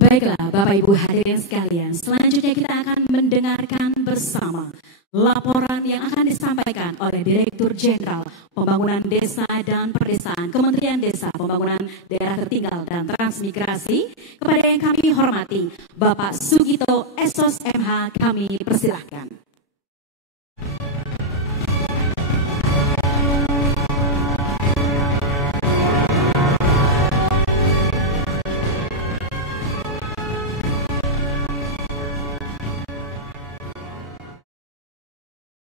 Baiklah Bapak Ibu hadirin sekalian, selanjutnya kita akan mendengarkan bersama laporan yang akan disampaikan oleh Direktur Jenderal Pembangunan Desa dan Perdesaan Kementerian Desa, Pembangunan Daerah Tertinggal dan Transmigrasi. Kepada yang kami hormati Bapak Sugito Esos MH, kami persilahkan.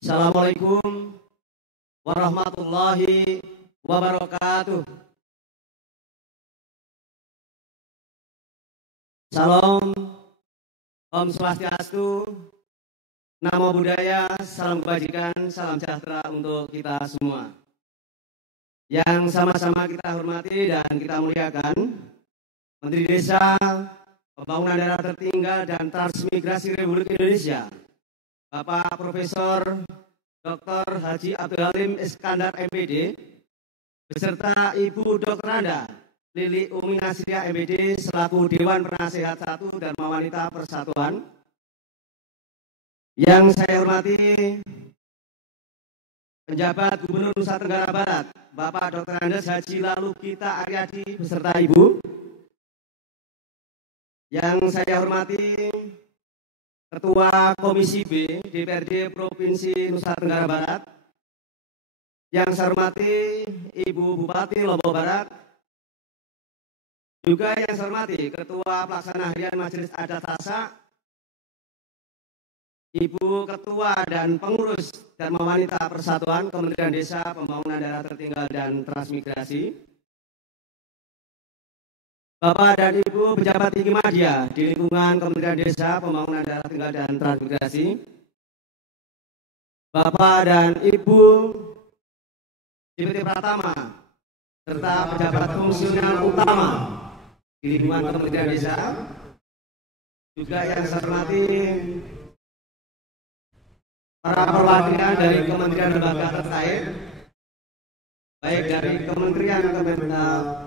Assalamualaikum warahmatullahi wabarakatuh. Salam, Om Swastiastu, Namo Buddhaya, salam kebajikan, salam sejahtera untuk kita semua. Yang sama-sama kita hormati dan kita muliakan Menteri Desa, Pembangunan Daerah Tertinggal dan Transmigrasi Republik Indonesia, Bapak Profesor Dr. Haji Abdul Halim Iskandar MPD, beserta Ibu Dr. Anda Lili Umi Nasriah MPD selaku Dewan Penasehat 1 Dharma Wanita Persatuan. Yang saya hormati Penjabat Gubernur Nusa Tenggara Barat, Bapak Dr. Andes Haji Lalu Gita Aryadi beserta Ibu. Yang saya hormati Ketua Komisi B DPRD Provinsi Nusa Tenggara Barat, yang saya hormati Ibu Bupati Lombok Barat, juga yang saya hormati Ketua Pelaksana Harian Majelis Adat Tasak, Ibu Ketua dan Pengurus Dharma Wanita Persatuan Kementerian Desa, Pembangunan Daerah Tertinggal dan Transmigrasi, Bapak dan Ibu pejabat tinggi media di lingkungan Kementerian Desa, Pembangunan Daerah Tertinggal dan Transmigrasi, Bapak dan Ibu Deputi Pratama, serta pejabat fungsional utama di lingkungan Kementerian Desa, juga yang saya hormati para perwakilan dari kementerian lembaga terkait, baik dari Kementerian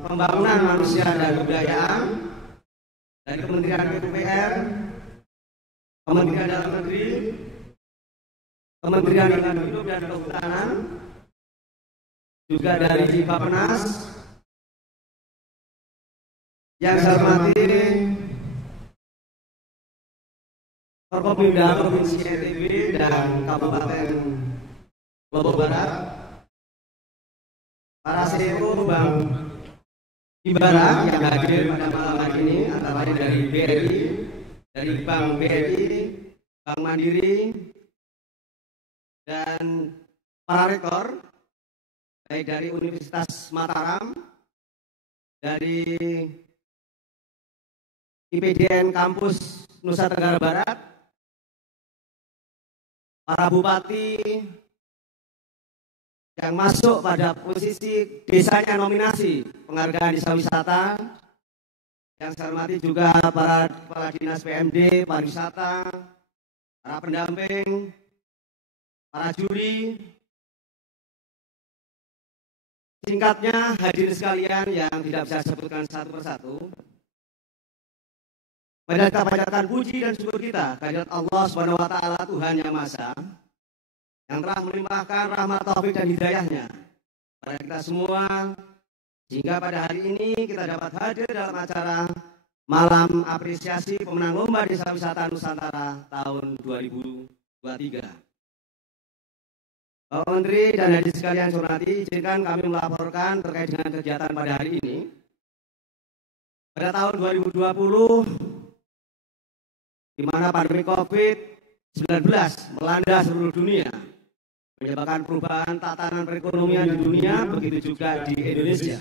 Pembangunan Manusia dan Kebudayaan, dari Kementerian PUPR, Kementerian Dalam Negeri, Kementerian Lingkungan Hidup dan Kehutanan, juga dari Bappenas. Yang saya hormati Forkopimda Provinsi NTB dan Kabupaten Lombok Barat, para CEO Bank Himbara yang hadir pada malam hari ini, antara lain dari BRI, dari Bank BRI, Bank Mandiri, dan para rektor, baik dari Universitas Mataram, dari IPDN Kampus Nusa Tenggara Barat, para bupati yang masuk pada posisi desanya nominasi penghargaan desa wisata, yang saya hormati juga para kepala dinas PMD, pariwisata, para pendamping, para juri, singkatnya hadirin sekalian yang tidak bisa disebutkan satu persatu. Mari kita panjatkan puji dan syukur kita kehadirat Allah Subhanahu wa Ta'ala, Tuhan yang Maha Esa, yang telah melimpahkan rahmat taufik dan hidayahnya pada kita semua, sehingga pada hari ini kita dapat hadir dalam acara Malam Apresiasi Pemenang Lomba Desa Wisata Nusantara tahun 2023. Bapak Menteri dan hadirin sekalian saya hormati, izinkan kami melaporkan terkait dengan kegiatan pada hari ini. Pada tahun 2020, di mana pandemi COVID-19 melanda seluruh dunia, menyebabkan perubahan tatanan perekonomian di dunia, begitu juga di Indonesia.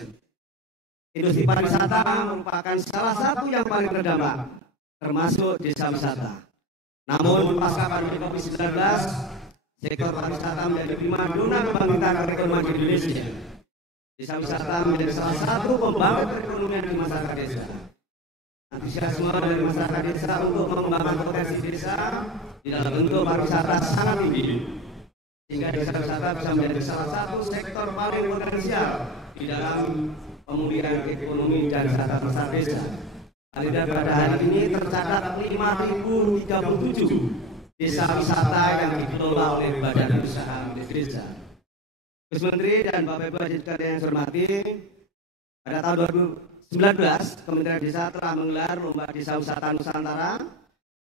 Industri pariwisata merupakan salah satu yang paling terdampak, termasuk desa wisata. Namun pasca pandemi COVID-19, sektor pariwisata menjadi primadona kebangkitan perekonomian di Indonesia. Desa wisata menjadi salah satu pembangkit perekonomian di masyarakat desa. Antusiasme dari masyarakat desa untuk mengembangkan potensi desa di dalam bentuk pariwisata sangat tinggi, sehingga desa wisata bisa menjadi salah satu sektor paling potensial di dalam pemulihan ekonomi dan masyarakat desa. Paling tidak pada hari ini tercatat 5.037 desa wisata yang dikelola oleh badan usaha milik desa. Gus Menteri dan Bapak Ibu hadirin sekalian yang saya hormati, pada tahun 2019 Kementerian Desa telah menggelar lomba desa wisata Nusantara.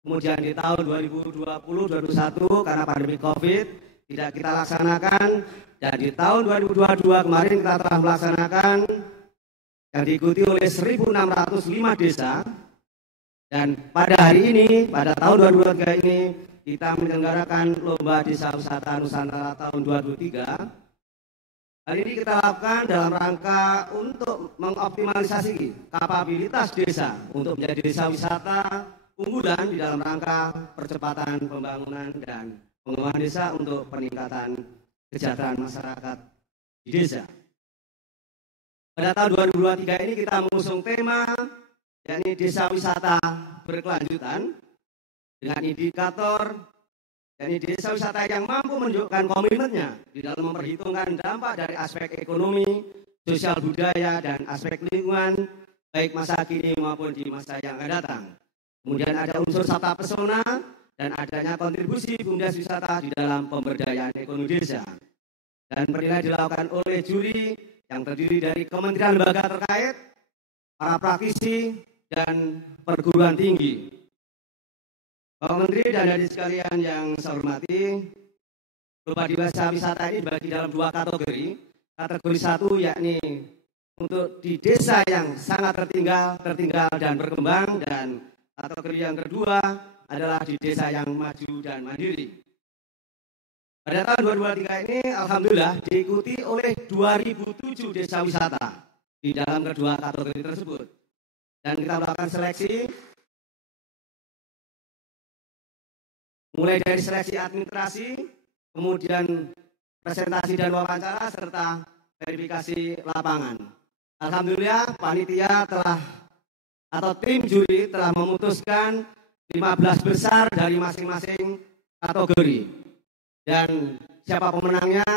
Kemudian di tahun 2020-2021 karena pandemi COVID tidak kita laksanakan, dan di tahun 2022 kemarin kita telah melaksanakan yang diikuti oleh 1.605 desa. Dan pada hari ini, pada tahun 2023 ini, kita menyelenggarakan lomba desa wisata Nusantara tahun 2023. Hal ini kita lakukan dalam rangka untuk mengoptimalisasi kapabilitas desa untuk menjadi desa wisata unggulan di dalam rangka percepatan pembangunan dan pengembangan desa untuk peningkatan kesejahteraan masyarakat di desa. Pada tahun 2023 ini kita mengusung tema yakni desa wisata berkelanjutan dengan indikator yakni desa wisata yang mampu menunjukkan komitmennya di dalam memperhitungkan dampak dari aspek ekonomi, sosial budaya, dan aspek lingkungan baik masa kini maupun di masa yang akan datang. Kemudian ada unsur wisata pesona dan adanya kontribusi BUMDes wisata di dalam pemberdayaan ekonomi desa. Dan penilaian dilakukan oleh juri yang terdiri dari kementerian lembaga terkait, para praktisi, dan perguruan tinggi. Bapak Menteri dan hadirin sekalian yang saya hormati, lomba desa wisata ini dibagi dalam dua kategori. Kategori satu yakni untuk di desa yang sangat tertinggal dan berkembang, dan kategori yang kedua adalah di desa yang maju dan mandiri. Pada tahun 2023 ini alhamdulillah diikuti oleh 2007 desa wisata di dalam kedua kategori tersebut. Dan kita melakukan seleksi mulai dari seleksi administrasi, kemudian presentasi dan wawancara, serta verifikasi lapangan. Alhamdulillah panitia atau tim juri telah memutuskan 15 besar dari masing-masing kategori. Dan siapa pemenangnya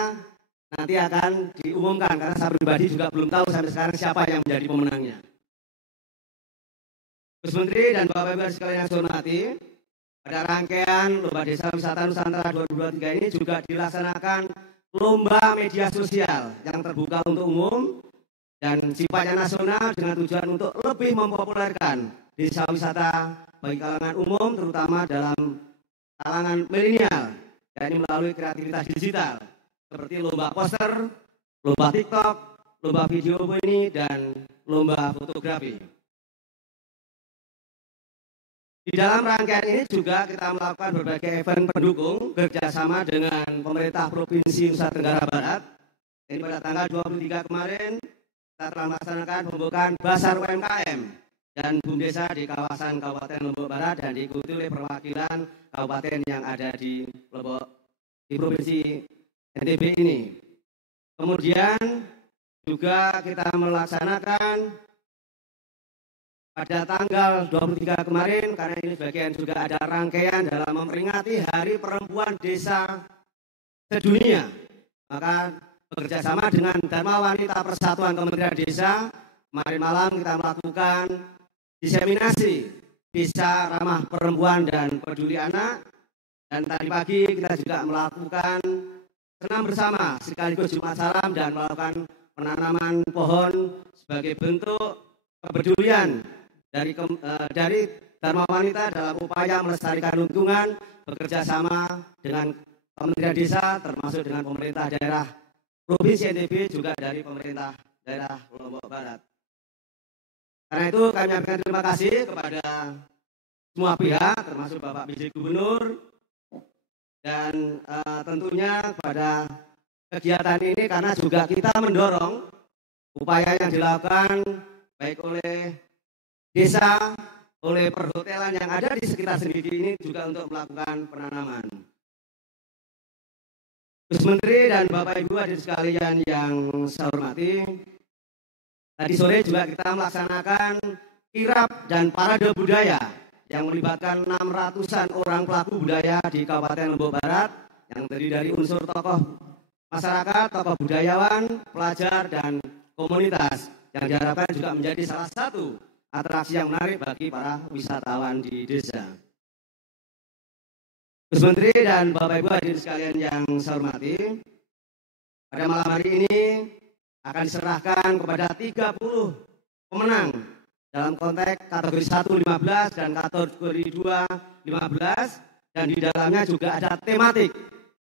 nanti akan diumumkan, karena saya pribadi juga belum tahu sampai sekarang siapa yang menjadi pemenangnya. Gus Menteri dan Bapak Ibu sekalian yang saya hormati, pada rangkaian lomba desa wisata Nusantara 2023 ini juga dilaksanakan lomba media sosial yang terbuka untuk umum dan sifatnya nasional dengan tujuan untuk lebih mempopulerkan desa wisata bagi kalangan umum, terutama dalam kalangan milenial, yakni melalui kreativitas digital seperti lomba poster, lomba TikTok, lomba video ini, dan lomba fotografi. Di dalam rangkaian ini juga kita melakukan berbagai event pendukung kerjasama dengan pemerintah Provinsi Nusa Tenggara Barat. Ini pada tanggal 23 kemarin kita telah melaksanakan pembukaan Basar UMKM dan BUMDesa di kawasan Kabupaten Lombok Barat, dan diikuti oleh perwakilan kabupaten yang ada di Provinsi NTB ini. Kemudian juga kita melaksanakan pada tanggal 23 kemarin, karena ini bagian juga ada rangkaian dalam memperingati Hari Perempuan Desa Sedunia, maka bekerjasama dengan Dharma Wanita Persatuan Kementerian Desa, kemarin malam kita melakukan diseminasi desa ramah perempuan dan peduli anak, dan tadi pagi kita juga melakukan senam bersama sekaligus Jumat Salam dan melakukan penanaman pohon sebagai bentuk kepedulian dari Dharma Wanita dalam upaya melestarikan lingkungan, bekerja sama dengan Kementerian Desa, termasuk dengan pemerintah daerah Provinsi NTB, juga dari pemerintah daerah Lombok Barat. Karena itu kami menyampaikan terima kasih kepada semua pihak, termasuk Bapak PJ Gubernur, dan tentunya pada kegiatan ini karena juga kita mendorong upaya yang dilakukan baik oleh desa, oleh perhotelan yang ada di sekitar sendiri ini juga untuk melakukan penanaman. Gus Menteri dan Bapak Ibu hadirin sekalian yang saya hormati, tadi sore juga kita melaksanakan kirap dan parade budaya yang melibatkan 600-an orang pelaku budaya di Kabupaten Lombok Barat yang terdiri dari unsur tokoh masyarakat, tokoh budayawan, pelajar, dan komunitas, yang diharapkan juga menjadi salah satu atraksi yang menarik bagi para wisatawan di desa. Gus Menteri dan Bapak Ibu hadirin sekalian yang saya hormati, pada malam hari ini akan diserahkan kepada 30 pemenang dalam konteks kategori 1 15 dan kategori 2 15, dan di dalamnya juga ada tematik.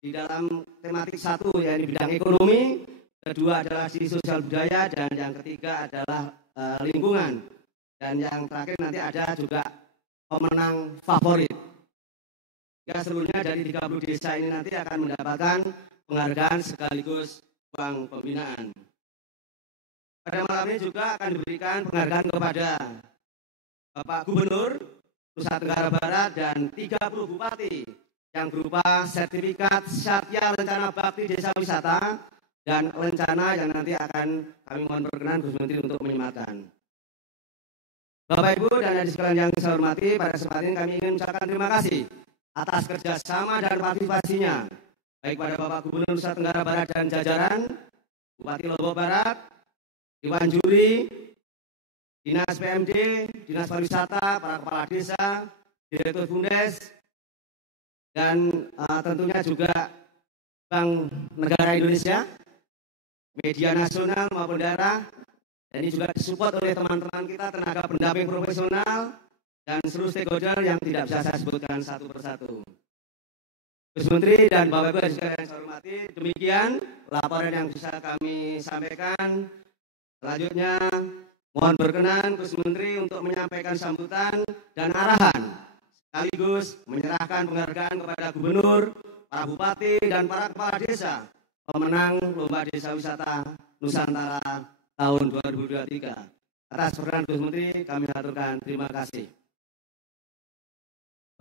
Di dalam tematik 1 yaitu bidang ekonomi, kedua adalah sisi sosial budaya, dan yang ketiga adalah lingkungan. Dan yang terakhir nanti ada juga pemenang favorit. Ya, seluruhnya dari 30 desa ini nanti akan mendapatkan penghargaan sekaligus uang pembinaan. Pada malam ini juga akan diberikan penghargaan kepada Bapak Gubernur Nusa Tenggara Barat dan 30 bupati yang berupa sertifikat Satya Lencana Bakti Desa Wisata dan rencana yang nanti akan kami mohon berkenan Gus Menteri untuk menyematkan. Bapak Ibu dan hadirin sekalian yang saya hormati, pada kesempatan ini kami ingin mengucapkan terima kasih atas kerjasama dan partisipasinya, baik pada Bapak Gubernur Nusa Tenggara Barat dan jajaran, Bupati Lombok Barat, Dewan Juri, Dinas PMD, Dinas Pariwisata, para kepala desa, Direktur Bumdes, dan tentunya juga Bank Negara Indonesia, media nasional maupun daerah. Dan ini juga disupport oleh teman-teman kita, tenaga pendamping profesional, dan seluruh stakeholder yang tidak bisa saya sebutkan satu persatu. Gus Menteri dan Bapak Ibu yang saya hormati, demikian laporan yang bisa kami sampaikan. Selanjutnya, mohon berkenan Gus Menteri untuk menyampaikan sambutan dan arahan, sekaligus menyerahkan penghargaan kepada Gubernur, para Bupati, dan para kepala desa pemenang Lomba Desa Wisata Nusantara tahun 2023. Atas perkenan Gus Menteri, kami aturkan terima kasih.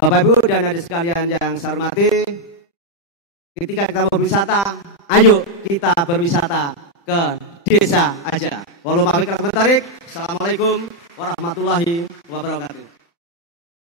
Bapak Ibu dan hadirin sekalian yang saya hormati, ketika kita berwisata, ayo kita berwisata ke desa aja. Walau malik. Assalamualaikum warahmatullahi wabarakatuh.